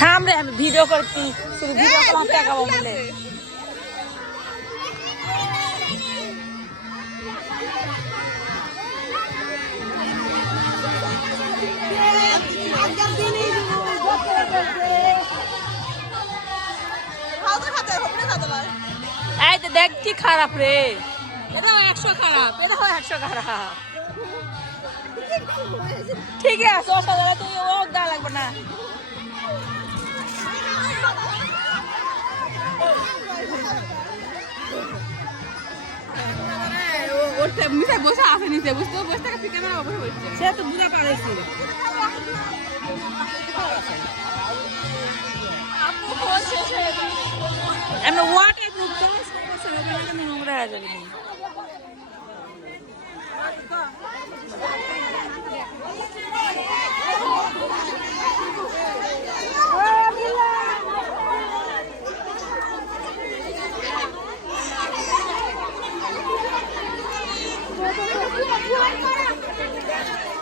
থাম রে আমি ভিডিও করছি। শুধু ভিডিও করলাম টাকা বলে। এই তো দেখ কি খারাপ রে। এটা একশো খারাপ এটাও একশো খারাপ। ঠিক আছে অসাধারণ তুমি ও দেওয়া লাগবে না। বসে আসে নিচে বুঝতে বসে থাকে না বসে বসছে। সে তো বুঝা পারেছি এমন ওয়াটার প্রুফ তো নোংরা হয়ে যাবে Thank you.